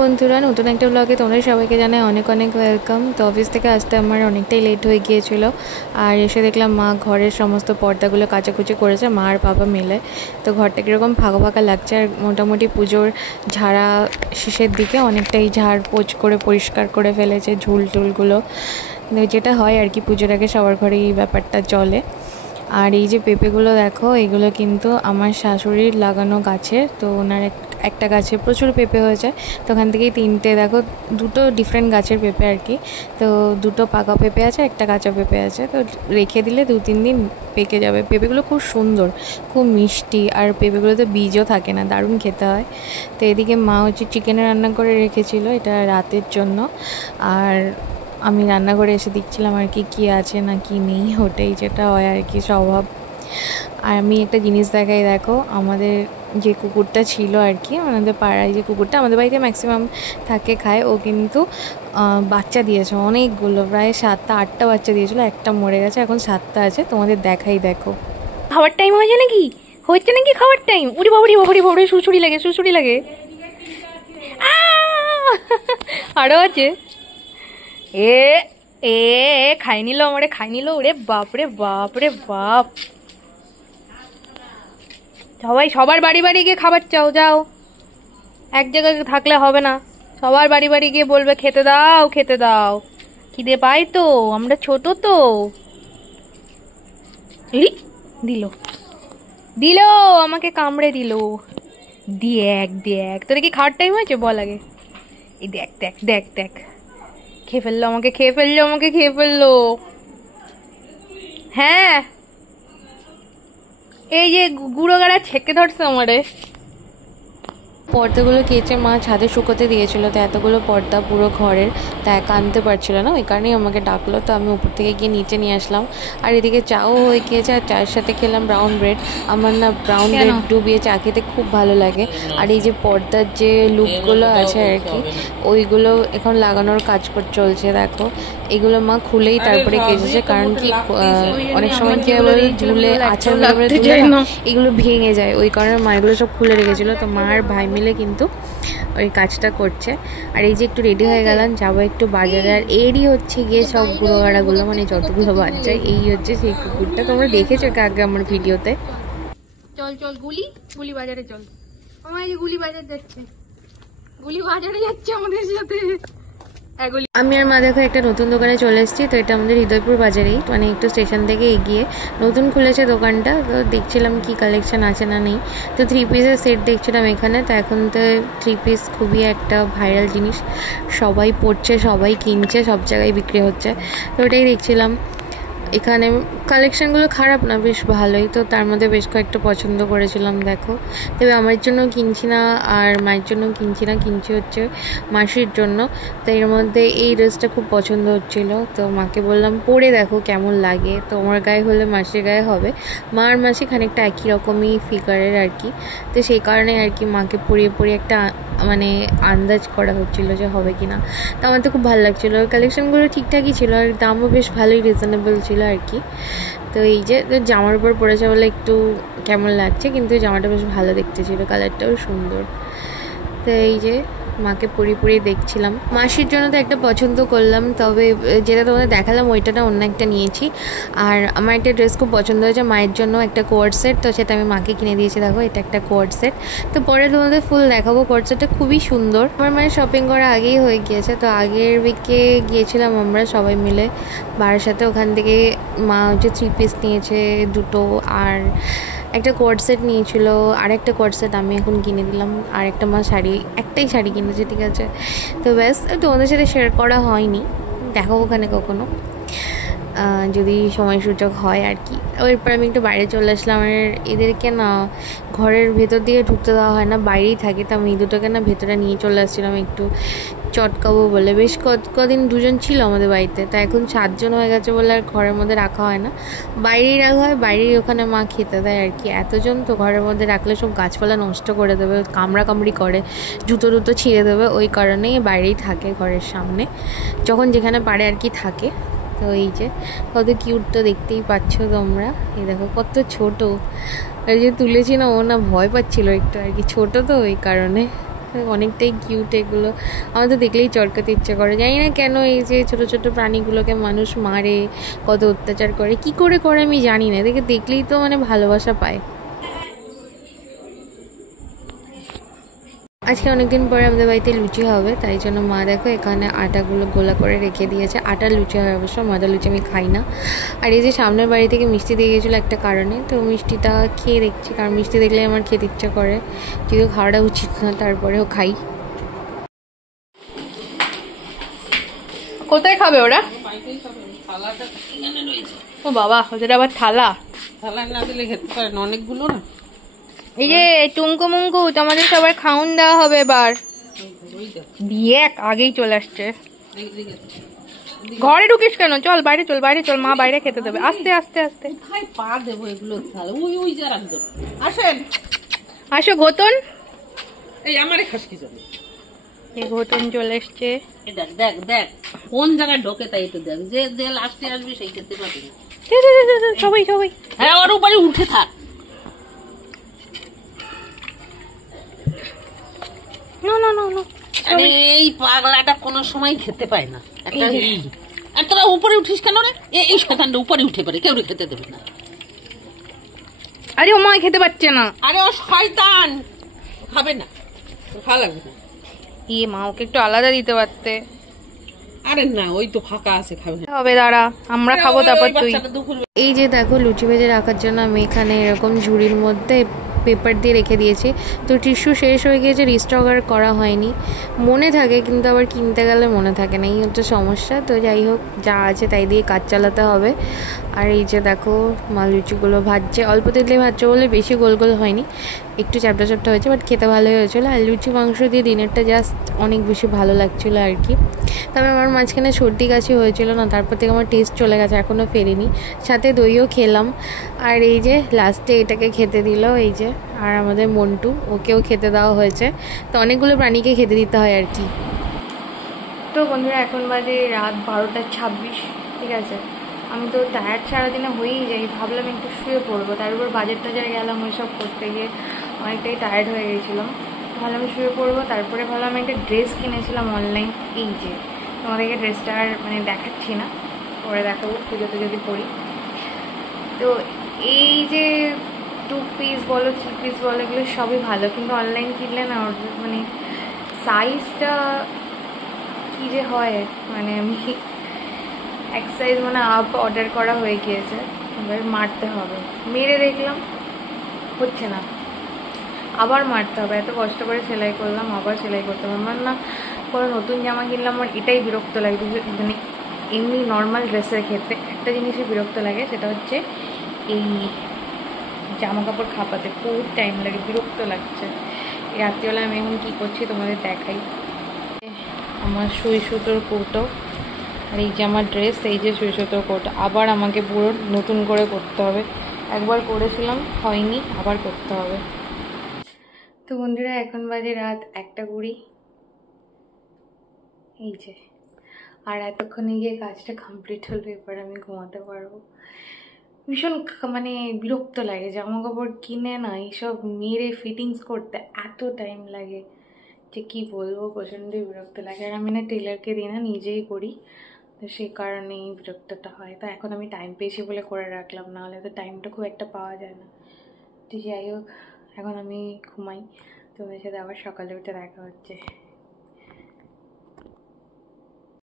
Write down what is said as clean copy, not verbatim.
বন্ধুরা, নতুন একটা ব্লগে তোমাদের সবাইকে জানাই অনেক অনেক ওয়েলকাম। তো অফিস থেকে আসতে আমার অনেকটাই লেট হয়ে গিয়েছিল, আর এসে দেখলাম মা ঘরের সমস্ত পর্দাগুলো কাচাকুচি করেছে, মা আর বাবা মিলে। তো ঘরটা কীরকম ফাঁকা ফাঁকা লাগছে, আর মোটামুটি পুজোর ঝাড়া শেষের দিকে অনেকটাই ঝাড় পোছ করে পরিষ্কার করে ফেলেছে ঝুল টুলগুলো, যেটা হয় আর কি পুজোর আগে সবার ঘরে এই ব্যাপারটা চলে। আর এই যে পেঁপেগুলো দেখো, এগুলো কিন্তু আমার শাশুড়ির লাগানো গাছের। তো ওনার একটা গাছে প্রচুর পেঁপে হয়ে যায়, তো ওখান থেকেই তিনটে দেখো, দুটো ডিফারেন্ট গাছের পেঁপে আর কি। তো দুটো পাকা পেঁপে আছে, একটা কাঁচা পেঁপে আছে, তো রেখে দিলে 2-3 দিন পেকে যাবে। পেঁপেগুলো খুব সুন্দর, খুব মিষ্টি, আর পেঁপেগুলোতে বীজও থাকে না, দারুণ খেতে হয়। তো এদিকে মা হচ্ছে চিকেনের রান্না করে রেখেছিল, এটা রাতের জন্য। আর আমি রান্না করে এসে দেখছিলাম আর কি কী আছে না কি নেই, ওটাই যেটা হয় আর কি স্বভাব। আর আমি একটা জিনিস দেখাই, দেখো আমাদের যে কুকুরটা ছিল আর কি, আমাদের পাড়ায় যে কুকুরটা আমাদের বাড়িতে ম্যাক্সিমাম থাকে খায়, ও কিন্তু বাচ্চা দিয়েছে অনেকগুলো, প্রায় 7টা-8টা বাচ্চা দিয়েছিলো, একটা মরে গেছে, এখন 7টা আছে। তোমাদের দেখাই, দেখো খাবার টাইম হয়েছে নাকি, হচ্ছে নাকি খাবার টাইম। উড়ি বাবুরি বাবুরি বাবুরি, সুড়সুড়ি লাগে সুড়সুড়ি লাগে। আরো আছে, এ এ খাই নিল আমারে, খাই নিল। ওরে বাপ রে বাপ রে বাপ। সবাই সবার বাড়ি বাড়ি গিয়ে খাবার চাও, যাও, এক জায়গায় থাকলে হবে না। সবার বাড়ি বাড়ি গিয়ে বলবে খেতে দাও খেতে দাও, খিদে পাই তো, আমরা ছোট তো। দিল দিল আমাকে কামড়ে দিল। দেখ দেখ, তোর কি খাওয়ার টাইম হয়েছে বল আগে। এই দেখ দেখ দেখ দেখ, খেয়ে ফেললো আমাকে, খেয়ে ফেললো আমাকে, খেয়ে ফেললো। হ্যাঁ, এই যে গুঁড়ো গাড়া ছেঁকে ধরছে আমারে। পর্দাগুলো কেচে মা ছাদে শুকোতে দিয়েছিল, তো এতগুলো পর্দা পুরো ঘরের, তা একা আনতে পারছিল না, ওই কারণেই আমাকে ডাকলো। তো আমি উপর থেকে গিয়ে নিচে নিয়ে আসলাম। আর এদিকে চাও হয়ে গিয়েছে, আর চায়ের সাথে খেলাম ব্রাউন ব্রেড। আমার না ব্রাউন ব্রেড ডুবিয়ে চা খেতে খুব ভালো লাগে। আর এই যে পর্দার যে লুপগুলো আছে আর কি, ওইগুলো এখন লাগানোর কাজ চলছে, দেখো এগুলো মা খুলেই তারপরে কেচেছে, কারণ কি অনেক সময় কি বলে ঝুলে আচার এগুলো ভেঙে যায়, ওই কারণে মা এগুলো সব খুলে রেখেছিলো। তো মা আর ভাই মিলে কিন্তু ওই কাজটা করছে। আর এই যে একটু রেডি হয়ে গেলাম, যাবো একটু বাজারে। আর এরই হচ্ছে গিয়ে সব গুঁড়ো গাড়াগুলো, মানে যতগুলো বাচ্চা, এই হচ্ছে সেই কুকুরটা। তোমরা দেখেছো আগে আমার ভিডিওতে। চল চল গুলি, গুলি বাজারে চল। আমার এই যে গুলি বাজার যাচ্ছে, গুলি বাজারে যাচ্ছে আমাদের সাথে। আমি আর মা দেখো একটা নতুন দোকানে চলে এসেছি। তো এটা আমাদের হৃদয়পুর বাজারেই, মানে একটু স্টেশন থেকে এগিয়ে নতুন খুলেছে দোকানটা। তো দেখছিলাম কি কালেকশন আছে না নেই। তো 3 পিসের সেট দেখছিলাম এখানে। তো এখন তো 3 পিস খুবই একটা ভাইরাল জিনিস, সবাই পড়ছে, সবাই কিনছে, সব জায়গায় বিক্রি হচ্ছে। তো ওটাই দেখছিলাম। এখানে কালেকশানগুলো খারাপ না, বেশ ভালোই। তো তার মধ্যে বেশ কয়েকটা পছন্দ করেছিলাম, দেখো। তবে আমার জন্য কিনছি না, আর মায়ের জন্য কিনছি না, কিনছি হচ্ছে মাসির জন্য। তো এর মধ্যে এই ড্রেসটা খুব পছন্দ হচ্ছিলো, তো মাকে বললাম পরে দেখো কেমন লাগে। তো আমার গায়ে হলে মাসির গায়ে হবে। মা আর মাসি খানিকটা একই রকমই ফিগারের আর কি, তো সেই কারণে আর কি মাকে পরিয়ে পরিয়ে একটা মানে আন্দাজ করা হচ্ছিলো যে হবে কি না। তো আমার তো খুব ভালো লাগছিলো, কালেকশানগুলো ঠিকঠাকই ছিল, আর দামও বেশ ভালোই রিজনেবল ছিল আর কি। তো এই যে জামার উপর পরেছে বলে একটু কেমন লাগছে, কিন্তু জামাটা বেশ ভালো দেখতে ছিল, কালারটাও সুন্দর। তো এই যে মাকে পরিয়ে দেখছিলাম। মাসির জন্য তো একটা পছন্দ করলাম, তবে যেটা তোমাদের দেখালাম ওইটা না, অন্য একটা নিয়েছি। আর আমার একটা ড্রেস খুব পছন্দ হয়েছে মায়ের জন্য, একটা কোয়ার্ড সেট, তো সেটা আমি মাকে কিনে দিয়েছি। দেখো এটা একটা কোয়ার্ড সেট, তো পরে তোমাদের ফুল দেখাবো। কোয়ার্ড সেটটা খুবই সুন্দর। আমার মানে শপিং করা আগেই হয়ে গিয়েছে, তো আগের উইকে গিয়েছিলাম আমরা সবাই মিলে বাড়ির সাথে। ওখান থেকে মা হচ্ছে 3 পিস নিয়েছে দুটো, আর একটা কোয়ার্ড সেট নিয়েছিল, আর একটা কোয়ার্ড সেট আমি এখন কিনে দিলাম। আর একটা মা শাড়ি, একটাই শাড়ি কিনেছে, ঠিক আছে। তো ব্যাস, তোমাদের সাথে শেয়ার করা হয়নি, দেখো ওখানে কখনো যদি সময় সুযোগ হয় আর কি। এরপর আমি একটু বাইরে চলে আসলাম। আর এদেরকে না ঘরের ভেতর দিয়ে ঢুকতে দেওয়া হয় না, বাইরেই থাকে। তো আমি এই দুটোকে না ভেতরে নিয়ে চলে আসছিলাম একটু চটকাবো বলে। বেশ কদিন দুজন ছিল আমাদের বাড়িতে, তা এখন 7 জন হয়ে গেছে বলে আর ঘরের মধ্যে রাখা হয় না, বাইরেই রাখা হয়। বাইরেই ওখানে মা খেতে দেয় আর কি। এতজন তো ঘরের মধ্যে রাখলে সব গাছপালা নষ্ট করে দেবে, কামড়াকামড়ি করে, জুতো ছিঁড়ে দেবে, ওই কারণেই বাইরেই থাকে ঘরের সামনে, যখন যেখানে পারে আর কি থাকে। তো এই যে কত কিউট, তো দেখতেই পাচ্ছ তোমরা। এই দেখো কত ছোট, আর যে তুলেছি না, ও না ভয় পাচ্ছিল একটু আর কি, ছোট তো ওই কারণে। অনেকটাই কিউট এগুলো। আমার তো দেখলেই চড়কাতে ইচ্ছে করে। জানি না কেন এই যে ছোট ছোট প্রাণীগুলোকে মানুষ মারে, কত অত্যাচার করে, কি করে করে আমি জানি না, এদেরকে দেখলেই তো মানে ভালোবাসা পায়। আজকে অনেকদিন পরে আমাদের বাড়িতে লুচি হবে, তাই জন্য মা দেখো এখানে আটাগুলো গোলা করে রেখে দিয়েছে। আটার লুচি হয় অবশ্য, ময়দা লুচি আমি খাই না। আর এই যে সামনের বাড়ি থেকে মিষ্টি দিয়ে গেছিলো একটা কারণে, তো মিষ্টিটা খেয়ে দেখছি, কারণ মিষ্টি দেখলে আমার খেতে ইচ্ছা করে, যদিও খাওয়াটা উচিত না, তারপরেও খাই। কোথায় খাবে ওরা? ও বাবা, ওদের আবার থালা না দিলে খেতে পারে না, অনেকগুলো না। এই যে টুঙ্কু মুঙ্কু, তোমাদের সবার খাউন দেওয়া হবে এবার। দিয়ে আগেই চলে আসছে। ঘরে ঢুকিস কেন? চল বাইরে চল, বাইরে চল, মা বাইরে খেতে দেবে। আস্তে আস্তে আস্তে পা দেবো এগুলো। ওই যে রাখবেন। আসেন, আসো ঘোতন। এই আমারে খাস কি যাবে? এই ঘোতন চলে এসছে। দেখ দেখ দেখ কোন জায়গায় ঢোকে, তাই একটু দেখ। যে লাস্টে আসবে সেই খেতে পারবে না। সবাই সবাই, হ্যাঁ, ওর উপরে উঠে থাক। না না না না, আরে এই পাগলাটা কোনো সময় খেতে পায় না। আর তোরা উপরে উঠিস কেন রে? এই শয়তানটা উপরে উঠে পারে, কেউ খেতে দেবে না। আরে ও মা খেতে পাচ্ছে না। আরে ও শয়তান, খাবে না, ভালো লাগবে না। এ মা, ওকে একটু আলাদা দিতে পারতে। আরে না, ওই তো ফাঁকা আছে, খাবে না। হবে দাঁড়া, আমরা খাবো তারপর তুই। এই যে দেখো লুচি ভেজে রাখার জন্য আমি এখানে এরকম ঝুড়ির মধ্যে পেপার দিয়ে রেখে দিয়েছি। তো টিস্যু শেষ হয়ে গিয়েছে, রিস্টক আর করা হয়নি। মনে থাকে কিন্তু আবার কিনতে গেলে মনে থাকে না, এই হচ্ছে সমস্যা। তো যাই হোক, যা আছে তাই দিয়ে কাজ চালাতে হবে। আর এই যে দেখো মা লুচিগুলো ভাজছে, অল্প তেলে ভাজছে বলে বেশি গোল গোল হয়নি, একটু চ্যাপটা চ্যাপটা হয়েছে, বাট খেতে ভালোই হয়েছিলো। আর লুচি মাংস দিয়ে দিনেরটা জাস্ট অনেক বেশি ভালো লাগছিলো আর কি। তবে আমার মাঝখানে সর্দি কাশি হয়েছিল না, তারপর থেকে আমার টেস্ট চলে গেছে, এখনও ফেরেনি। সাথে দইও খেলাম। আর এই যে লাস্টে এটাকে খেতে দিল, এই যে, আর আমাদের মন্টু, ওকেও খেতে দেওয়া হয়েছে। তো অনেকগুলো প্রাণীকে খেতে দিতে হয় আর কি। তো বন্ধুরা, এখন বাজে রাত 12:26, ঠিক আছে। আমি তো টায়ার্ড সারাদিনে হয়েই যাই, ভাবলাম একটু শুয়ে পড়বো। তারপর বাজার টাজারে গেলাম, ওইসব করতে গিয়ে অনেকটাই টায়ার্ড হয়ে গেছিলাম। ভাবলাম শুয়ে পড়বো। তারপরে ভাবলাম একটা ড্রেস কিনেছিলাম অনলাইন, এই যে তোমাদেরকে ড্রেসটা আর মানে দেখাচ্ছি না, পরে দেখাবো পুজোতে যদি পড়ি। তো এই যে 2 পিস বলো 3 পিস বলো, এগুলো সবই ভালো, কিন্তু অনলাইন কিনলে না মানে সাইজটা কী যে হয়, মানে আমি এক সাইজ মানে আপ অর্ডার করা হয়ে গিয়েছে, এবার মারতে হবে। মেরে দেখলাম হচ্ছে না, আবার মারতে হবে। এত কষ্ট করে সেলাই করলাম, আবার সেলাই করতে হবে। আমার না কোনো নতুন জামা কিনলাম আমার এটাই বিরক্ত লাগে, মানে এমনি নর্মাল ড্রেসের ক্ষেত্রে একটা জিনিসই বিরক্ত লাগে, সেটা হচ্ছে এই জামা কাপড় খাপাতে খুব টাইম লাগে, বিরক্ত লাগছে। এই রাত্রিবেলা আমি এখন কী করছি তোমাদের দেখাই। আমার সুই সুতোর কৌটো, আর এই যে আমার ড্রেস, এই যে সুই সুতোর কৌটো, আবার আমাকে পুরো নতুন করে করতে হবে। একবার করেছিলাম হয়নি, আবার করতে হবে। তো বন্ধুরা, এখন বাজে রাত 1:20, এই যে, আর এতক্ষণে গিয়ে কাজটা কমপ্লিট হলো, এবার আমি ঘুমাতে পারবো। ভীষণ মানে বিরক্ত লাগে, জামা কাপড় কিনে না এইসব মেরে ফিটিংস করতে এত টাইম লাগে যে কি বলবো, প্রচণ্ডই বিরক্ত লাগে। আর আমি না টেলারকে দিই না, নিজেই করি, তো সেই কারণেই বিরক্তটা হয়। তো এখন আমি টাইম পেয়েছি বলে করে রাখলাম, নাহলে তো টাইমটা খুব একটা পাওয়া যায় না। তো যাই হোক, এখন আমি ঘুমাই, তোমাদের সাথে আবার সকালে উঠে দেখা হচ্ছে।